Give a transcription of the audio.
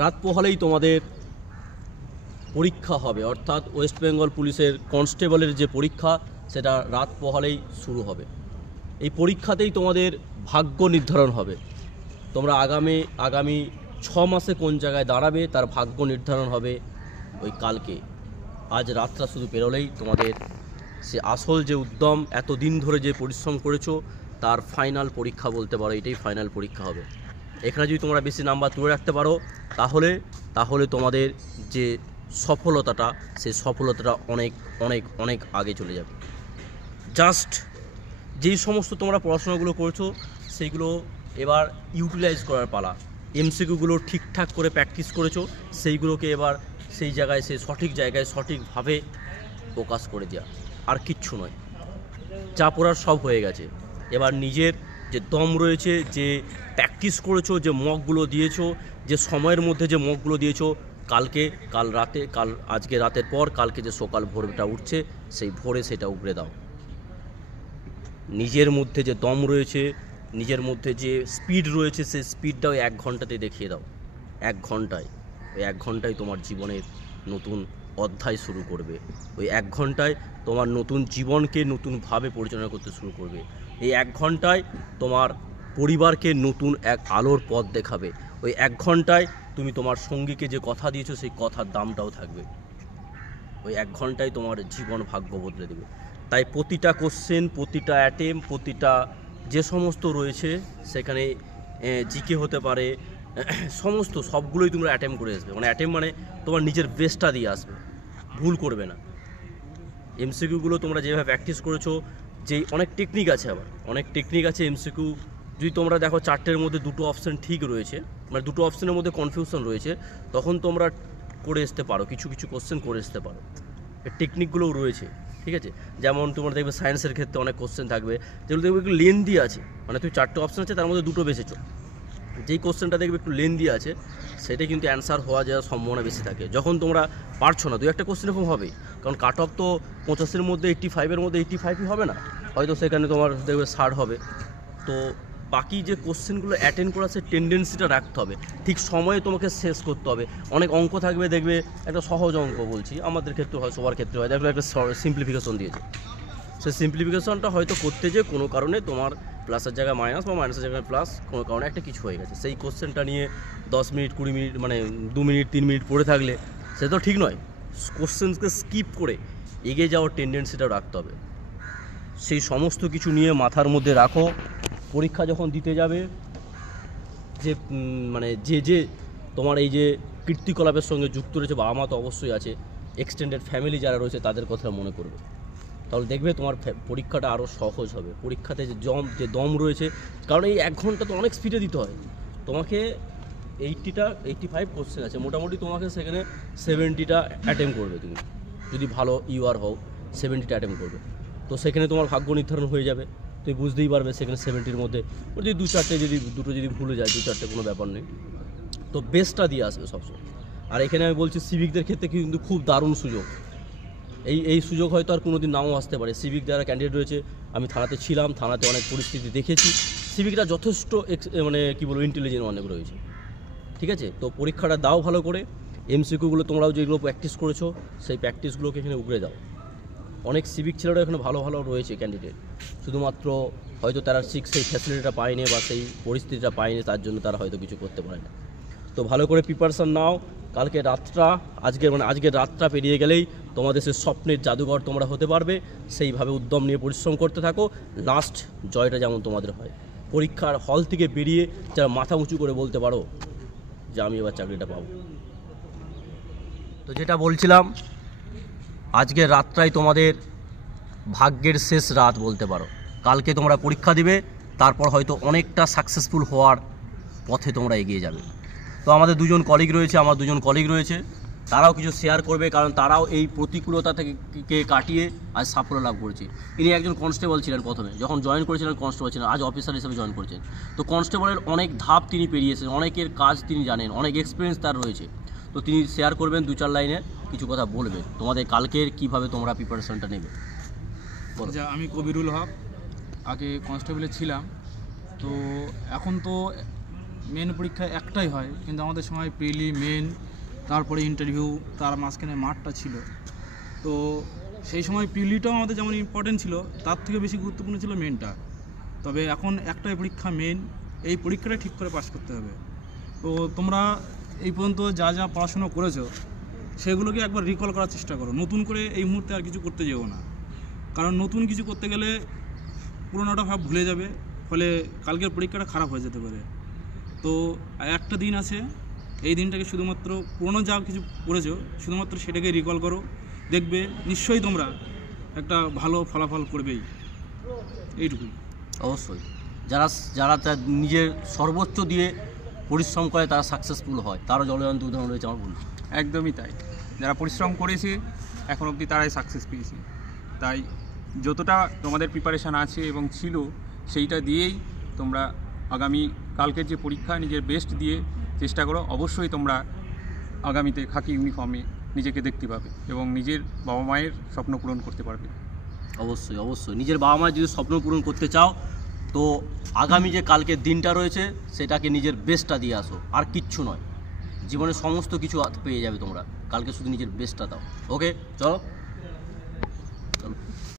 রাত পোহালেই তোমাদের পরীক্ষা হবে, অর্থাৎ ওয়েস্ট বেঙ্গল পুলিশের কনস্টেবলের যে পরীক্ষা সেটা রাত পোহালেই শুরু হবে। এই পরীক্ষাতেই তোমাদের ভাগ্য নির্ধারণ হবে। তোমরা আগামী 6 মাসে কোন জায়গায় দাঁড়াবে তার ভাগ্য নির্ধারণ হবে ওই কালকে। আজ রাতটা শুধু পেরোলেই তোমাদের সে আসল যে উদ্যম, এতদিন ধরে যে পরিশ্রম করেছো তার ফাইনাল পরীক্ষা বলতে পারো, এটাই ফাইনাল পরীক্ষা হবে। এখানে যদি তোমরা বেশি নাম্বার তুলে রাখতে পারো তাহলে তোমাদের যে সফলতাটা, সেই সফলতাটা অনেক অনেক অনেক আগে চলে যাবে। জাস্ট যেই সমস্ত তোমরা পড়াশোনাগুলো করছো সেইগুলো এবার ইউটিলাইজ করার পালা। এমসিকিউগুলো ঠিকঠাক করে প্র্যাকটিস করেছো, সেইগুলোকে এবার সেই জায়গায়, সেই সঠিক জায়গায় সঠিকভাবে প্রকাশ করে দেওয়া, আর কিচ্ছু নয়। যা পড়ার সব হয়ে গেছে। এবার নিজের যে দম রয়েছে, যে প্র্যাকটিস করেছো, যে মকগুলো দিয়েছো, যে সময়ের মধ্যে যে মকগুলো দিয়েছো, আজকে রাতের পর কালকে যে সকাল ভোরটা উঠছে সেই ভোরে সেটা উগড়ে দাও। নিজের মধ্যে যে দম রয়েছে, নিজের মধ্যে যে স্পিড রয়েছে, সেই স্পিডটাও 1 ঘন্টাতে দেখিয়ে দাও। 1 ঘন্টায়, ওই 1 ঘন্টায় তোমার জীবনের নতুন অধ্যায় শুরু করবে। ওই 1 ঘন্টায় তোমার নতুন জীবনকে নতুনভাবে পরিচালনা করতে শুরু করবে। এই 1 ঘন্টায় তোমার পরিবারকে নতুন এক আলোর পথ দেখাবে। ওই 1 ঘন্টায় তুমি তোমার সঙ্গীকে যে কথা দিয়েছো সেই কথার দামটাও থাকবে। ওই 1 ঘন্টায় তোমার জীবন ভাগ্য বদলে দেবে। তাই প্রতিটা কোশ্চেন, প্রতিটা অ্যাটেম্প, প্রতিটা যে সমস্ত রয়েছে সেখানে জিকে হতে পারে, সমস্ত সবগুলোই তোমরা অ্যাটেম্প করে আসবে। মানে অ্যাটেম্প মানে তোমার নিজের বেস্টটা দিয়ে আসবে, ভুল করবে না। এমসিকিউগুলো তোমরা যেভাবে প্র্যাকটিস করেছো, যেই অনেক টেকনিক আছে, আবার অনেক টেকনিক আছে এমসিকিউ। যদি তোমরা দেখো 4টের মধ্যে 2টো অপশান ঠিক রয়েছে, মানে 2টো অপশানের মধ্যে কনফিউশন রয়েছে, তখন তোমরা করে আসতে পারো, কিছু কিছু কোশ্চেন করে আসতে পারো। এর টেকনিকগুলোও রয়েছে, ঠিক আছে। যেমন তোমরা দেখবে সায়েন্সের ক্ষেত্রে অনেক কোশ্চেন থাকবে যেগুলো দেখবে একটু লেন্দি আছে, মানে তুমি 4টে অপশান আছে তার মধ্যে 2টো বেছেছো, যেই কোশ্চেনটা দেখবে একটু লেন্দি আছে সেটা কিন্তু অ্যান্সার হওয়া যাওয়ার সম্ভাবনা বেশি থাকে। যখন তোমরা পারছো না, 2-1টা কোশ্চেন এরকম হবে, কারণ কাট অফ তো 85-এর মধ্যে 85-এর মধ্যে 85ই হবে না, হয়তো সেখানে তোমার দেখবে 60 হবে। তো বাকি যে কোশ্চেনগুলো অ্যাটেন্ড করার সেই টেন্ডেন্সিটা রাখতে হবে, ঠিক সময়ে তোমাকে শেষ করতে হবে। অনেক অঙ্ক থাকবে, দেখবে একটা সহজ অঙ্ক বলছি, আমাদের ক্ষেত্রে হয়, সবার ক্ষেত্রে হয়, দেখবে একটা সিম্পলিফিকেশন দিয়েছে, সেই সিম্পলিফিকেশনটা হয়তো করতে যে কোনো কারণে তোমার প্লাসের জায়গায় মাইনাস বা মাইনাসের জায়গায় প্লাস, কোনো কারণে একটা কিছু হয়ে গেছে। সেই কোশ্চেনটা নিয়ে 10 মিনিট 20 মিনিট, মানে 2 মিনিট 3 মিনিট পড়ে থাকলে সে তো ঠিক নয়। কোশ্চেনকে স্কিপ করে এগিয়ে যাওয়ার টেন্ডেন্সিটাও রাখতে হবে। সেই সমস্ত কিছু নিয়ে মাথার মধ্যে রাখো। পরীক্ষা যখন দিতে যাবে, যে মানে যে তোমার এই যে কীর্তিকলাপের সঙ্গে যুক্ত রয়েছে, বাবা মা তো অবশ্যই আছে, এক্সটেন্ডেড ফ্যামিলি যারা রয়েছে তাদের কথা মনে করবে, তাহলে দেখবে তোমার পরীক্ষাটা আরও সহজ হবে। পরীক্ষাতে যে দম রয়েছে, কারণ এই 1 ঘন্টা তো অনেক স্পিডে দিতে হয় তোমাকে। 85 কোশ্চেন আছে, মোটামুটি তোমাকে সেখানে 70টা অ্যাটেম্প করবে। তুমি যদি ভালো ইউআর হও 70টা অ্যাটেম্প করবে, তো সেখানে তোমার ভাগ্য নির্ধারণ হয়ে যাবে। তুমি বুঝতেই পারবে সেখানে 70-র মধ্যে যদি 2-4টে, যদি দুটো যদি ভুলে যায়, 2-4টে কোনো ব্যাপার নেই, তো বেস্টটা দিয়ে আসবে সবসময়। আর এখানে আমি বলছি সিভিকদের ক্ষেত্রে কিন্তু খুব দারুণ সুযোগ। এই সুযোগ হয়তো আর কোনো দিন নাও আসতে পারে। সিভিক যারা ক্যান্ডিডেট রয়েছে, আমি থানাতে ছিলাম, থানাতে অনেক পরিস্থিতি দেখেছি, সিভিকরা যথেষ্ট মানে কী বলবো, ইন্টেলিজেন্ট অনেক রয়েছে, ঠিক আছে। তো পরীক্ষাটা দাও ভালো করে, এমসিকিউগুলো তোমরাও যেগুলো প্র্যাকটিস করেছো সেই প্র্যাকটিসগুলোকে এখানে উগড়ে দাও। অনেক সিভিক ছেলেরা এখানে ভালো ভালো রয়েছে ক্যান্ডিডেট, শুধুমাত্র হয়তো তারা সেই ফ্যাসিলিটিটা পায়নি বা সেই পরিস্থিতিটা পায়নি, তার জন্য তারা হয়তো কিছু করতে পারে না। তো ভালো করে প্রিপারেশান নাও। আজকের রাতটা পেরিয়ে গেলেই তোমাদের সে স্বপ্নের জাদুঘর তোমরা হতে পারবে। সেইভাবে উদ্যম নিয়ে পরিশ্রম করতে থাকো, লাস্ট জয়টা যেমন তোমাদের হয়। পরীক্ষার হল থেকে বেরিয়ে যারা মাথা উঁচু করে বলতে পারো যে আমি এবার চাকরিটা পাবো। তো যেটা বলছিলাম, আজকের রাতটাই তোমাদের ভাগ্যের শেষ রাত বলতে পারো। কালকে তোমরা পরীক্ষা দিবে, তারপর হয়তো অনেকটা সাকসেসফুল হওয়ার পথে তোমরা এগিয়ে যাবে। তো আমার দুজন কলিগ রয়েছে, তারাও কিছু শেয়ার করবে, কারণ তারাও এই প্রতিকূলতা থেকে কাটিয়ে আজ সাফল্য লাভ করেছে। ইনি একজন কনস্টেবল ছিলেন, প্রথমে যখন জয়েন করেছিলেন কনস্টেবল ছিলেন, আজ অফিসার হিসেবে জয়েন করেছেন। তো কনস্টেবলের অনেক ধাপ তিনি পেরিয়েছেন, অনেকের কাজ তিনি জানেন, অনেক এক্সপিরিয়েন্স তার রয়েছে। তো তিনি শেয়ার করবেন, 2-4 লাইনে কিছু কথা বলবেন তোমাদের কালকের কীভাবে তোমরা প্রিপারেশনটা নেবে। আচ্ছা, আমি কবিরুল হক, আগে কনস্টেবলে ছিলাম। তো এখন তো মেন পরীক্ষা একটাই হয়, কিন্তু আমাদের সময় প্রিলি, মেন, তারপরে ইন্টারভিউ, তার মাঝখানে মাঠটা ছিল। তো সেই সময় প্রিলিটাও আমাদের যেমন ইম্পর্টেন্ট ছিল, তার থেকে বেশি গুরুত্বপূর্ণ ছিল মেনটা। তবে এখন একটাই পরীক্ষা মেন, এই পরীক্ষাটা ঠিক করে পাস করতে হবে। তো তোমরা এই পর্যন্ত যা যা পড়াশুনো করেছো সেগুলোকে একবার রিকল করার চেষ্টা করো, নতুন করে এই মুহূর্তে আর কিছু করতে যেও না। কারণ নতুন কিছু করতে গেলে পুরোনোটা ভাব ভুলে যাবে, ফলে কালকের পরীক্ষাটা খারাপ হয়ে যেতে পারে। তো একটা দিন আছে, এই দিনটাকে শুধুমাত্র পুরোনো যা কিছু পড়েছো শুধুমাত্র সেটাকে রিকল করো, দেখবে নিশ্চয়ই তোমরা একটা ভালো ফলাফল করবেই। এইটুকুই। অবশ্যই যারা যারা তার নিজের সর্বোচ্চ দিয়ে পরিশ্রম করে তারা সাকসেসফুল হয়, তারও জলজন্ত উদাহরণ রয়েছে আমার বলুন। একদমই তাই, যারা পরিশ্রম করেছে এখন অবধি তারাই সাকসেস পেয়েছে। তাই যতটা তোমাদের প্রিপারেশান আছে এবং ছিল সেইটা দিয়েই তোমরা আগামী কালকের যে পরীক্ষা নিজের বেস্ট দিয়ে চেষ্টা করো। অবশ্যই তোমরা আগামীতে খাকি ইউনিফর্মে নিজেকে দেখতে পাবে এবং নিজের বাবা মায়ের স্বপ্ন পূরণ করতে পারবে। অবশ্যই অবশ্যই নিজের বাবা মায়ের যদি স্বপ্ন পূরণ করতে চাও তো আগামী যে কালকের দিনটা রয়েছে সেটাকে নিজের বেস্টটা দিয়ে আসো, আর কিচ্ছু নয়। জীবনের সমস্ত কিছু পেয়ে যাবে তোমরা, কালকে শুধু নিজের বেস্টটা দাও। ওকে চলো।